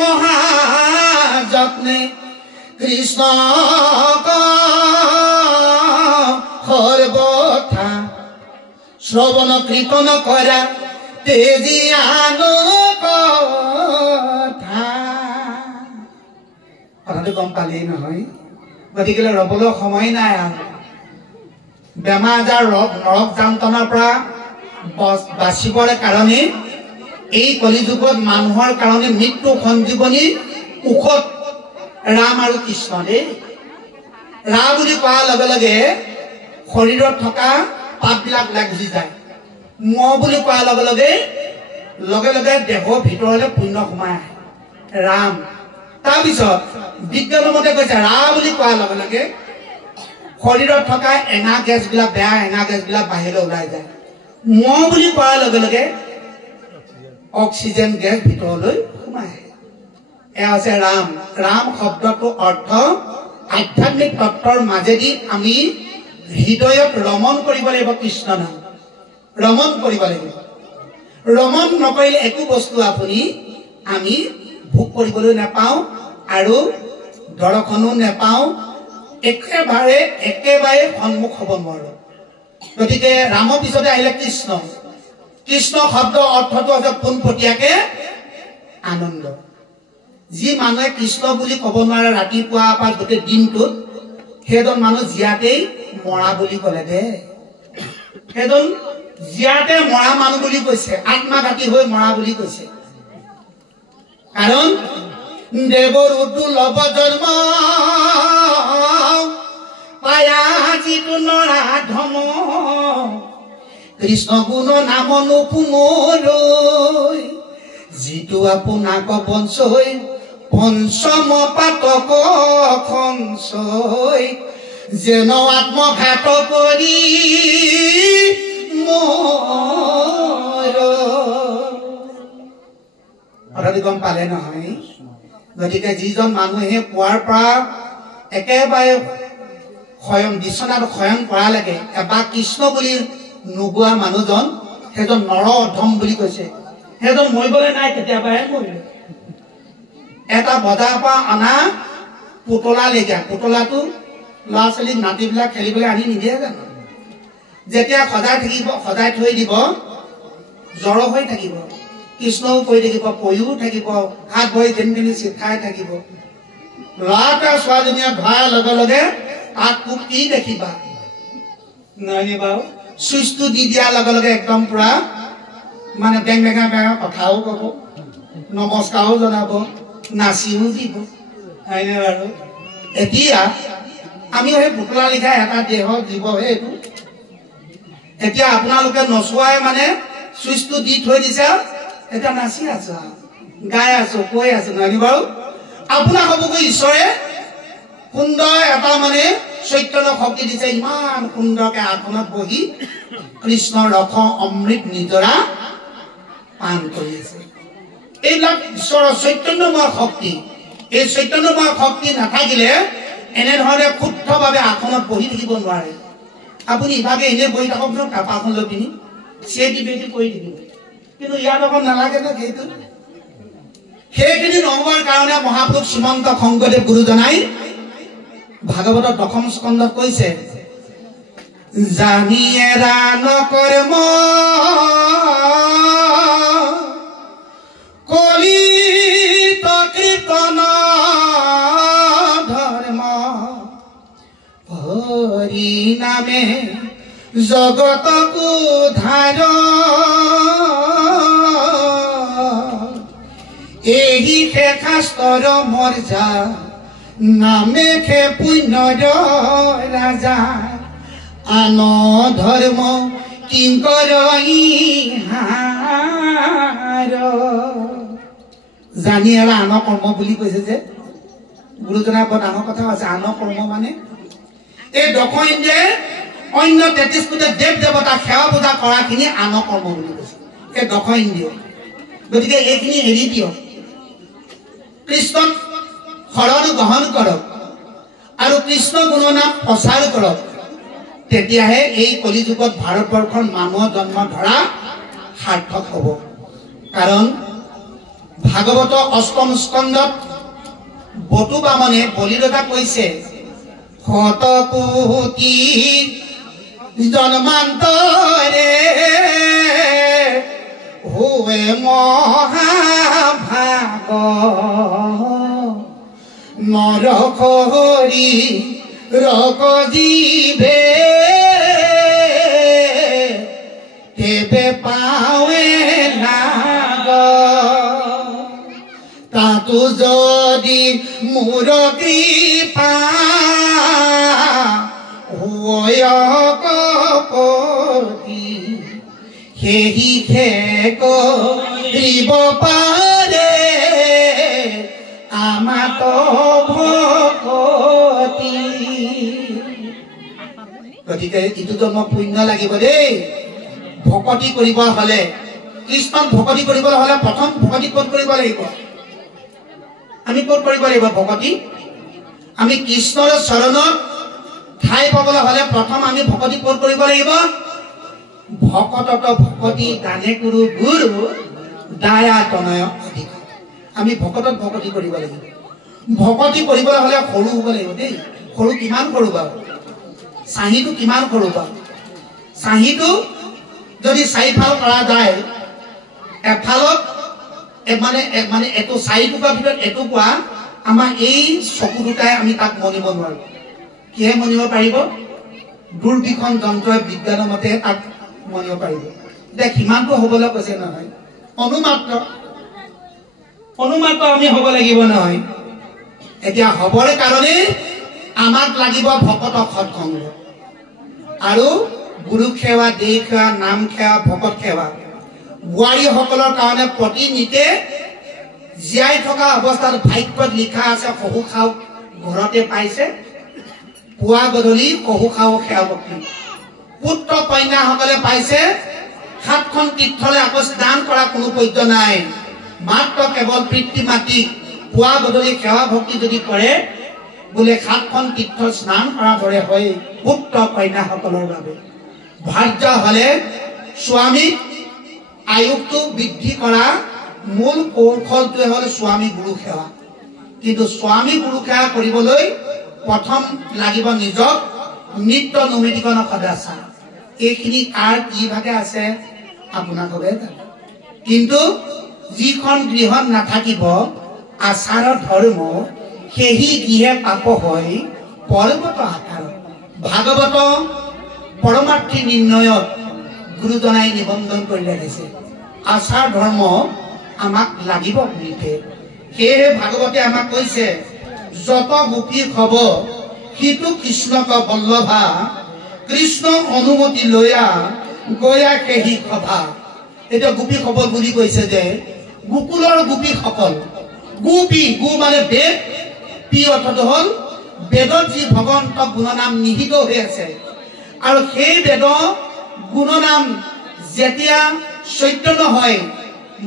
মহাযত্নে কৃষ্ণ সৰ্বথা শ্ৰবণ কীৰ্তন কৰা তেজিয়ানো কথা কথাটো গম পালেই নহয় গতিকে ৰবলৈ সময় নাই আৰু বেমাৰ আজাৰ নৰক যান্ত্ৰণাৰ পৰা বাচিবৰ কাৰণে এই কলিযুগত মানুহৰ কাৰণে মৃত্যু সঞ্জীৱনী ঔষধ ৰাম আৰু কৃষ্ণ দেই ৰাম বুলি কোৱাৰ লগে লগে শৰীৰত থকা পাপবিলাক গুচি যায় মহ বুলি কোৱাৰ লগে লগে দেহৰ ভিতৰলৈ পুণ্য সোমাই আহে ৰাম তাৰপিছত বিজ্ঞানৰ মতে কৈছে ৰাম বুলি কোৱাৰ লগে লগে শৰীৰত থকা এঙা গেছবিলাক বেয়া এঙা গেছবিলাক বাহিৰলৈ ওলাই যায় মহ বুলি কোৱাৰ লগে লগে অক্সিজেন গেছ ভিতৰলৈ সোমাই আহে এয়া হৈছে ৰাম ৰাম শব্দটোৰ অৰ্থ আধ্যাত্মিক তত্ত্বৰ মাজেদি আমি হৃদয়ত ৰমণ কৰিব লাগিব কৃষ্ণ নাম ৰমণ কৰিব লাগিব ৰমণ নকৰিলে একো বস্তু আমি ভোগ কৰিবলৈ নাপাওঁ আৰু দৰ্শনো নাপাওঁ একেবাৰে সন্মুখ হ'ব নোৱাৰো গতিকে ৰামৰ পিছতে আহিলে কৃষ্ণ কৃষ্ণ শব্দ অৰ্থটো হৈছে পোনপটীয়াকে আনন্দ যি মানুহে কৃষ্ণ বুলি ক'ব নোৱাৰে ৰাতিপুৱা পৰা গোটেই দিনটোত সেইজন মানুহ জীয়াতেই মৰা বুলি ক'লে দে সেইজন জীয়াতে মৰা মানুহ বুলি কৈছে আত্মাঘাতী হৈ মৰা বুলি কৈছে কাৰণ দেৱৰ দুৰ্লভ জন্ম পায়া যিটো নৰা ধম কৃষ্ণ গুণ নাম নুপুনৈ যিটো আপোনাক বঞ্চৈ পঞ্চম পাতক খঞ্চৈ যেন আত্মঘাত কৰি কথাটো গম পালে নহয় গতিকে যিজন মানুহে পুৱাৰ পৰা একেবাৰে শয়ন বিচনাত শয়ন কৰা লাগে এবাৰ কৃষ্ণ বুলি নোগোৱা মানুহজন সেইজন নৰ অধম বুলি কৈছে সেইজন মৰিবলৈ নাই কেতিয়াবাহে মৰিলে এটা বজাৰ পৰা অনা পুতলা লেগা পুতলাটো ল'ৰা ছোৱালীক নাতিবিলাক খেলিবলৈ আনি নিদিয়ে জানো যেতিয়া সজাই থৈ দিব জড় হৈ থাকিব কৃষ্ণও কৈ থাকিব পয়ুও থাকিব হাত ভৰি যেনি চিট খাই থাকিব ল'ৰাটোৱে ছোৱালীজনীয়ে ধৰাৰ লগে লগে তাক খুব কি দেখিবা নহয়নে বাৰু চুইচটো দি দিয়াৰ লগে লগে একদম পুৰা মানে বেঙা কথাও ক'ব নমস্কাৰো জনাব নাচিও দিব হয়নে বাৰু এতিয়া আমি সেই পুতলা লিখা এটা দেহ জীৱহে এইটো এতিয়া আপোনালোকে নচোৱাই মানে চুইচটো দি থৈ দিছে এতিয়া নাচি আছো গাই আছো কৈ আছো নহয়নে বাৰু আপোনাক হ'বগৈ ঈশ্বৰে সুন্দৰ এটা মানে চৈতন্য শক্তি দিছে ইমান সুন্দৰকে আসনত বহি কৃষ্ণৰ ৰস অমৃত নিজৰা পান কৰি আছে এইবিলাক ঈশ্বৰৰ চৈতন্যময় শক্তি এই চৈতন্যময় শক্তি নাথাকিলে এনেধৰণে শুদ্ধভাৱে আসনত বহি থাকিব নোৱাৰে আপুনি ইভাগে এনে বহি থাকক কাপাখন লৈ পিনি চেটি বেটি কৰি থাকিব কিন্তু ইয়াত অকণ নালাগে ন সেইটো সেইখিনি নহবৰ কাৰণে মহাপুৰুষ শ্ৰীমন্ত শংকৰদেৱ গুৰুজনাই ভাগৱতৰ দশম স্কন্ধত কৈছে জানিয়েৰা নকৰ্ম কলিত কীৰ্তন ধৰ্ম হৰি নামে জগতকু ধাৰ এই শাস্ত্ৰৰ মৰ্যা নামে খে পুণ্যৰ ৰাজা আন ধৰ্ম কিংকৰ ইহাৰ জানি আৰু আন কৰ্ম বুলি কৈছে যে গুৰুজনাৰ বৰ ডাঙৰ কথা আছে আন কৰ্ম মানে এই দশ ইন্দ্ৰিয়ে অন্য 33 কোটি দেৱ দেৱতা সেৱা পূজা কৰাখিনি আন কৰ্ম বুলি কৈছে এই দশ ইন্দ্ৰিয় গতিকে এইখিনি এৰি দিয়ক কৃষ্ণক শৰণ গ্ৰহণ কৰক আৰু কৃষ্ণ গুণনাম প্ৰচাৰ কৰক তেতিয়াহে এই কলিযুগত ভাৰতবৰ্ষৰ মানুহৰ জন্ম ধৰা সাৰ্থক হ'ব কাৰণ ভাগৱত অষ্টম স্কন্ধত বটু বামনে বলিৰতা কৈছে শতকোটি জন্মান্তৰে হুৱে মহাভাগ নৰহৰি ৰক জীৱে তেবে পাৱে নাগ তাতো যদি মোৰ কৃপা হয় কপতি সেহি কৰিব পাৰে আমাত ভকতি। গতিকে ইটো জন্ম পুণ্য লাগিব দেই। ভকতি কৰিব হলে কৃষ্ণক ভকতি কৰিবলৈ হলে প্ৰথম ভকতি ক'ত কৰিব লাগিব? আমি ক'ত কৰিব লাগিব ভকতি? আমি কৃষ্ণৰ চৰণত ঠাই পাবলৈ হলে প্ৰথম আমি ভকতি ক'ত কৰিব লাগিব? ভকতত ভকতি দানে গুৰু গুৰু দায়া তনয় অধিক। আমি ভকতত ভকতি কৰিব লাগিব। ভকতি কৰিবলৈ হলে সৰু হ'ব লাগিব দেই। সৰু কিমান সৰু বাৰু? চাহিটো কিমান সৰু বাৰু? চাহিটো যদি চাৰিফাল কৰা যায়, এফালত মানে এইটো চাৰিটুকুৰাৰ ভিতৰত এটুকুৰা আমাৰ এই চকু দুটাই আমি তাক মনিব নোৱাৰো। কিহে মনিব পাৰিব? দূৰবীক্ষণ যন্ত্ৰই বিজ্ঞানৰ মতে তাক মনিব পাৰিব। এতিয়া সিমানটো হবলৈ কৈছে নহয়, অনুমাত্ৰ আমি হব লাগিব নহয়। এতিয়া হবৰ কাৰণে আমাক লাগিব ভকত সৎসংগ আৰু গুৰু সেৱা, দেহ সেৱা, নাম সেৱা, ভকত সেৱা। বোৱাৰীসকলৰ কাৰণে প্ৰতিনিতে জীয়াই থকা অৱস্থাত ভাগ্যত লিখা আছে শহু খাওক ঘৰতে পাইছে, পুৱা গধূলি শহু খাওক সেৱা ভক্তি। পুত্ৰ কন্যাসকলে পাইছে 7খন তীৰ্থলৈ আকৌ স্নান কৰা কোনো পদ্য নাই, মাত্ৰ কেৱল পিতৃ মাতৃক পুৱা গধূলি সেৱা ভক্তি যদি কৰে বোলে 7খন তীৰ্থ স্নান কৰা দৰে হয় পুত্ৰ কন্যাসকলৰ বাবে। ভাৰ্য হলে স্বামীক আয়ুসটো বৃদ্ধি কৰা মূল কৌশলটোৱে হ'ল স্বামী গুৰু সেৱা। কিন্তু স্বামী গুৰু সেৱা কৰিবলৈ প্ৰথম লাগিব নিজক নিত্য নৈমিত্তিকৰণ সদাচাৰ। এইখিনি কাৰ কি ভাগে আছে আপোনালোকে জানে। কিন্তু যিখন গৃহত নাথাকিব আচাৰ ধৰ্ম সেহি গৃহে পাপ হয় পৰ্বত আকাৰ। ভাগৱত পৰমাৰ্থী নিৰ্ণয়ত গুৰুজনাই নিবন্ধন কৰি ৰাখিছে আচাৰ ধৰ্ম আমাক লাগিব বুলিতে। সেয়েহে ভাগৱতে আমাক কৈছে যত গোপী হব সিটো কৃষ্ণক বল্লভা, কৃষ্ণ অনুমতি লৈয়া গয়া সেহি সভা। এতিয়া গোপীসকল বুলি কৈছে যে গোকুলৰ গোপীসকল, গোপী গো মানে বেদ, পি অৰ্থটো হল বেদত যি ভগৱন্ত গুণনাম নিহিত হৈ আছে আৰু সেই বেদ গুণনাম যেতিয়া চৈতন্য হয়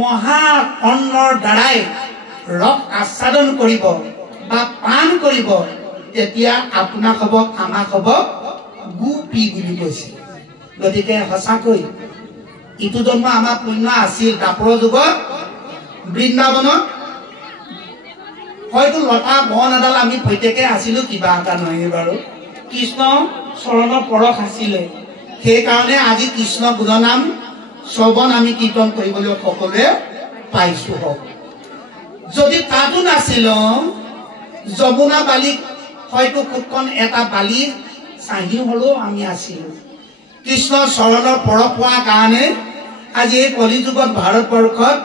মহা অন্নৰ দ্বাৰাই ৰস আস্বাদন কৰিব বা পান কৰিব তেতিয়া আপোনাক হব আমাক হব গোপী বুলি কৈছে। গতিকে সঁচাকৈ ইটো জন্ম আমাৰ পুণ্য আছিল দাপৰ যুগত বৃন্দাবনত হয়তো লতা বন এডাল আমি প্ৰত্যেকে আছিলো কিবা এটা নহয় বাৰু, কৃষ্ণ চৰণৰ পৰশ আছিলে। সেইকাৰণে আজি কৃষ্ণ গুণনাম শ্ৰৱণ আমি কীৰ্তন কৰিবলৈ সকলোৱে পাইছো। হওক যদি তাতো নাছিল যমুনা বালিক হয়তো খুবখন এটা বালি চাহি হলেও আমি আছিলো। কৃষ্ণ চৰণৰ পৰশ পোৱাৰ কাৰণে আজি এই কলিযুগত ভাৰতবৰ্ষত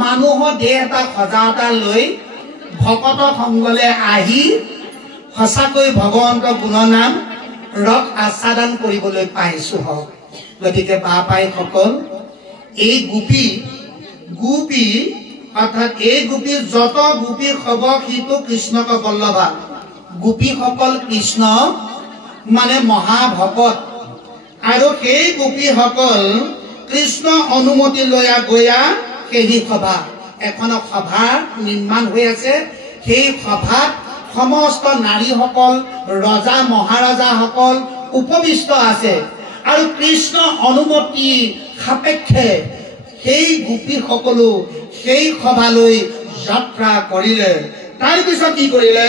মানুহৰ দেহ এটা সজাগতা লৈ ভকত সংগলে আহি সঁচাকৈ ভগৱন্ত গুণনাম ৰস আস্বাদন কৰিবলৈ পাইছো। হওক গতিকে বাপাই সকল এই গোপী অৰ্থাৎ এই গোপী যত গোপী হব সিটো কৃষ্ণক বল্লভা। গোপীসকল কৃষ্ণ মানে মহাভকত আৰু সেই গোপীসকল কৃষ্ণ অনুমতি লৈয়া গয়া সেহি সভা। এখন সভা নিৰ্মাণ হৈ আছে, সেই সভাত সমস্ত নাৰীসকল ৰজা মহাৰজাসকল উপবিষ্ট আছে আৰু কৃষ্ণ অনুমতি সাপেক্ষে সেই গোপীসকলো সেই সভালৈ যাত্ৰা কৰিলে। তাৰ পিছত কি কৰিলে?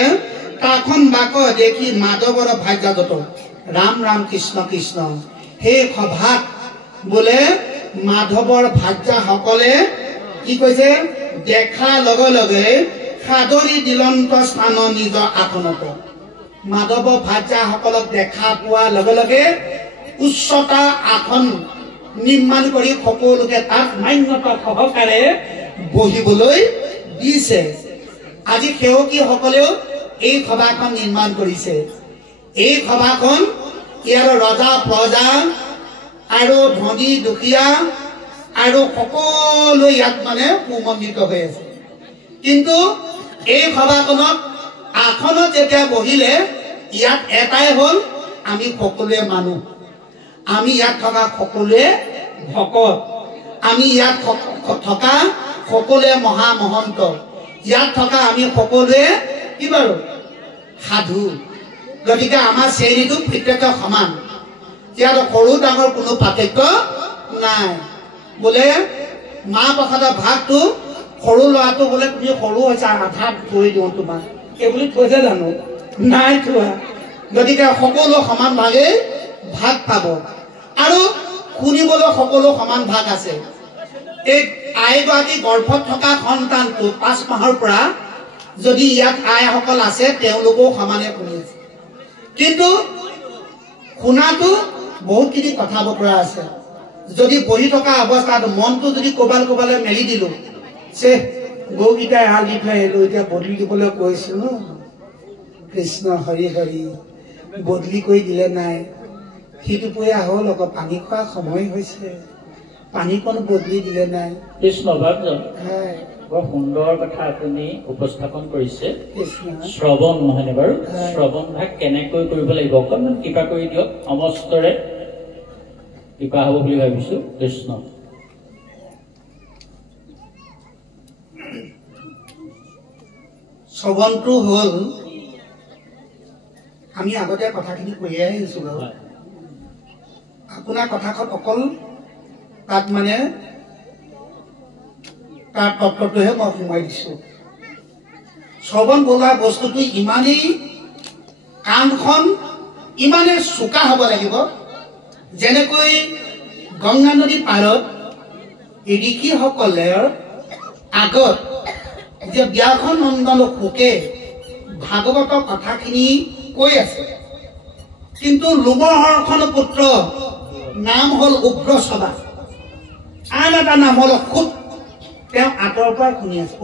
কাখন বাক দেখি মাধৱৰ ভাৰ্যাজত ৰাম ৰাম কৃষ্ণ কৃষ্ণ। সেই সভাত বোলে মাধৱৰ ভাৰ্যাসকলে কি কৈছে? দেখা লগে লগে সাদৰি দিলন্ত স্থান নিজ আসনত। মাধৱ ভাৰ্যাসকলক দেখা পোৱাৰ লগে লগে উচ্চতা আসন নিৰ্মাণ কৰি সকলোকে তাত মান্যতা সহকাৰে বহিবলৈ দিছে। আজি সেৱকীসকলেও এই সভাখন নিৰ্মাণ কৰিছে। এই সভাখন ইয়াৰ ৰজা প্ৰজা আৰু ধনী দুখীয়া আৰু সকলো ইয়াত মানে সুমন্দিত হৈ আছে। কিন্তু এই সভাখনত আসনত যেতিয়া বহিলে ইয়াত এটাই হ'ল, আমি সকলোৱে মানুহ, আমি ইয়াত থকা সকলোৱে ভকত, আমি ইয়াত থকা সকলোৱে মহামহন্ত, ইয়াত থকা আমি সকলোৱে কি বাৰু সাধু। গতিকে আমাৰ শ্ৰেণীটো প্ৰত্যেকে সমান, ইয়াত সৰু ডাঙৰ কোনো পাৰ্থক্য নাই। বোলে মাহ প্ৰসাদৰ ভাগটো সৰু ল'ৰাটো বোলে তুমি সৰু হৈছা আধা থৈ দিওঁ তোমাক, এই বুলি থৈছে জানো? নাই থোৱা। গতিকে সকলো সমান ভাগেই ভাগ পাব আৰু শুনিবলৈ সকলো সমান ভাগ আছে। এই আইগৰাকী গৰ্ভত থকা সন্তানটো 5 মাহৰ পৰা যদি ইয়াত আইসকল আছে তেওঁলোকেও সমানে শুনি আছে। কিন্তু শুনাটো বহুতখিনি কথা বতৰা আছে। যদি বহি থকা অৱস্থাত মনটো যদি ক'বালৈ মেলি দিলো, চে গৰুকেইটা এৰাল দি থৈ আহিলো, এতিয়া বদলি দিবলৈ কৈছো ন, কৃষ্ণ হৰি হৰি বদলি কৰি দিলে নাই। সিটোপৰীয়া হ'ল আকৌ পানী খোৱা সময় হৈছে, পানীকণ বদলি দিলে নাই। কৃষ্ণ ভজন বৰ সুন্দৰ কথা আপুনি উপস্থাপন কৰিছে। শ্ৰৱণ নহয়নে বাৰু? শ্ৰৱণ ভাগ কেনেকৈ কৰিব লাগিব অকণমান কৃপা কৰি দিয়ক, সমস্তৰে কৃপা হ'ব বুলি ভাবিছো। কৃষ্ণ। শ্ৰৱণটো হ'ল, আমি আগতে কথাখিনি কৈয়ে আহিছো বাৰু। আপোনাৰ কথাখন অকল তাত মানে তাৰ তত্ত্বটোহে মই সোমাই দিছো। শ্ৰৱণ বোলা বস্তুটো ইমানেই, কাণখন ইমানেই চোকা হ'ব লাগিব, যেনেকৈ গংগা নদী পাৰত ঋষিসকলৰ আগত যে ব্যাস নন্দন শুকে ভাগৱতৰ কথাখিনি কৈ আছে, কিন্তু লোমহৰ্ষণ পুত্ৰ নাম হ'ল উগ্ৰসভা, আন এটা নাম হ'ল সুত। তেওঁ আঁতৰৰ পৰা শুনি আছে।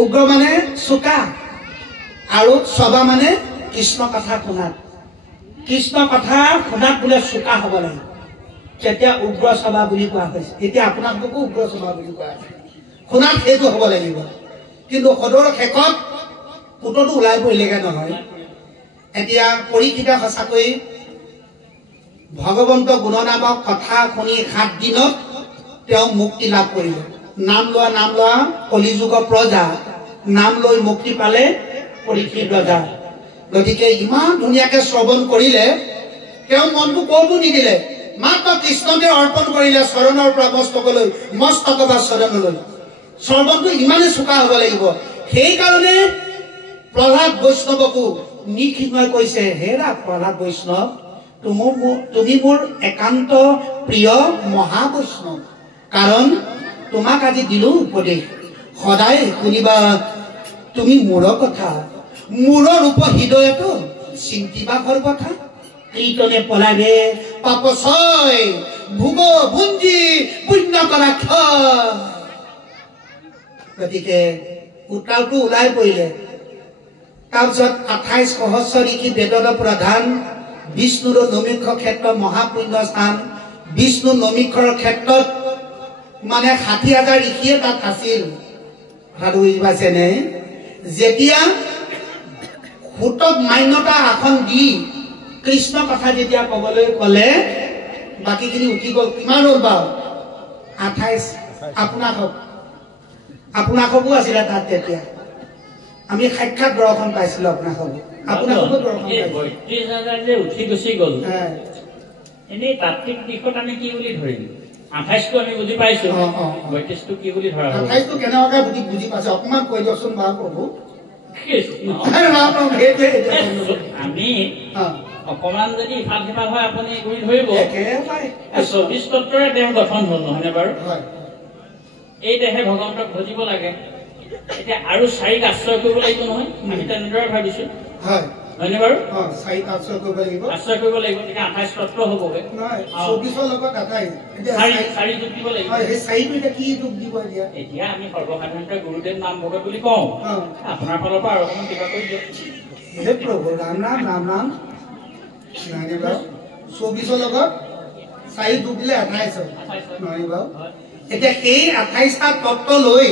উগ্ৰ মানে চোকা আৰু সভা মানে কৃষ্ণ কথা শুনাত। কৃষ্ণ কথা শুনাত বোলে চোকা হ'ব লাগে, তেতিয়া উগ্ৰ সভা বুলি কোৱা হৈছে। এতিয়া আপোনালোককো উগ্ৰ সভা বুলি কোৱা হৈছে, শুনাত সেইটো হ'ব লাগিব। কিন্তু সদৰ শেষত পুতটো ওলাই পৰিলেগে নহয়। এতিয়া পৰীক্ষিত সঁচাকৈ ভগৱন্ত গুণনামক কথা শুনি 7 দিনত তেওঁ মুক্তি লাভ কৰিলে। নাম লোৱা কলিযুগৰ প্ৰজা, নাম লৈ মুক্তি পালে পৰীক্ষিত ৰজা। গতিকে ইমান ধুনীয়াকে শ্ৰৱণ কৰিলে, তেওঁ মনটো ক'তো নিদিলে, মাত্ৰ কৃষ্ণকে অৰ্পণ কৰিলে চৰণৰ পৰা মস্তকলৈ, মস্তকৰ পৰা চৰণলৈ। শ্ৰৱণটো ইমানেই চোকা হ'ব লাগিব। সেইকাৰণে প্ৰহ্লাদ বৈষ্ণৱকো নিশিঙাই কৈছে, হেৰা প্ৰহ্লাদ বৈষ্ণৱ, তুমি মোৰ একান্ত প্ৰিয় মহাবৈষ্ণৱ, কাৰণ তোমাক আজি দিলো উপদেশ, সদায় শুনিবা তুমি মূৰৰ কথা, মূৰৰ ৰূপ হৃদয়তো চিন্তিবা ঘৰ কথা। কীৰ্তনে পলাবে পাপছয়, ভোগ ভুঞ্জি পুণ্য কৰা ক্ষয়। গতিকে উত্তালটো ওলাই পৰিলে। তাৰপিছত 28 সহস্ৰ ঋষি বেদৰ প্ৰধান, বিষ্ণুৰ নমিক্ষ ক্ষেত্ৰ মহাপুণ্য স্থান। বিষ্ণু নমিক্ষৰ ক্ষেত্ৰত মানে 60,000 ঋষিয়ে তাত আছিল। কথাটো বুজি পাইছেনে? যেতিয়া সুতক মান্যতা আসন দি কৃষ্ণ কথা যেতিয়া ক'বলৈ ক'লে, বাকীখিনি উঠি গ'ল। কিমান হ'ল বাৰু? 28। আপোনাকো আছিলে তাত তেতিয়া। আমি সাক্ষাৎ দৰ্শন পাইছিলো আপোনাকো দৰ্শন পাইছিলো। 32,000 যে উঠি গুচি গ'ল, এনেই তাত্ত্বিক দিশত আমি কি বুলি ধৰিম? 28টো আমি বুজি পাইছো 32টো কি বুলি ধৰা হ'ব 28টো কেনেকৈ বুজি পাইছে অকমান কৈ দিয়কচোন বাৰু প্ৰভু আমি অকমান যদি ইফাল সিফাল হয় আপুনি গুৰি ধৰিব 24 তত্ত্বৰে দেহ গঠন হ'ল নহয়নে বাৰু এই দেহে ভগৱন্তক ভজিব লাগে এতিয়া আৰু 4ক আশ্ৰয় কৰিব লাগিব নহয় আমি তেনেদৰে ভাবিছো হয়নে বাৰু 4ক আশ্ৰয় কৰিব লাগিব এতিয়া 28 তত্ত্ব হ'বগে 24ৰ লগত 4 যোগ দিব লাগিব সেই 4টো এতিয়া কি যোগ দিব এতিয়া আমি সৰ্বসাধাৰণতে গুৰুদেৱ নাম ভগত বুলি কওঁ আপোনাৰ ফালৰ পৰা আৰু অকণমান কিবা কৰি দিয়ক হে প্ৰভু ৰাম নাম 24ৰ লগত 4 যোগ দিলে 28 নহয় বাৰু এতিয়া সেই 28টা তত্ত্ব লৈ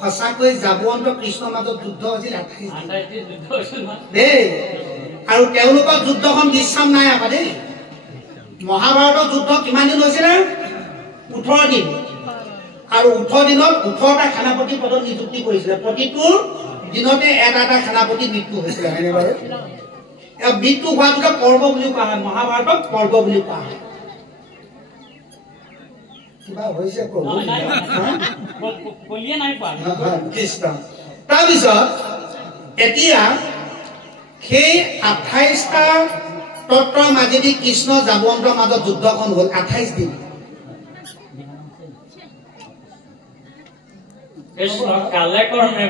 সঁচাকৈ যাবন্ত কৃষ্ণৰ মাজত যুদ্ধ হৈছিল 28 দেই আৰু তেওঁলোকৰ যুদ্ধখন বিশ্ৰাম নাই আকৌ দেই মহাভাৰতৰ যুদ্ধ কিমান দিন হৈছিলে 18 দিন আৰু 18 দিনত 18টা সেনাপতি পদত নিযুক্তি কৰিছিলে প্ৰতিটো দিনতে এটা সেনাপতি মৃত্যু হৈছিলে হয়নে বাৰু মৃত্যু হোৱাটোকে পৰ্ব বুলি কোৱা হয় মহাভাৰতক পৰ্ব বুলি কোৱা হয় কিবা হৈছে তাৰপিছত এতিয়া সেই 28টা তত্ত্বৰ মাজেদি কৃষ্ণ যাবন্তৰ মাজত যুদ্ধখন হ'ল 28 দিন কৃষ্ণ কালে কৰ্মে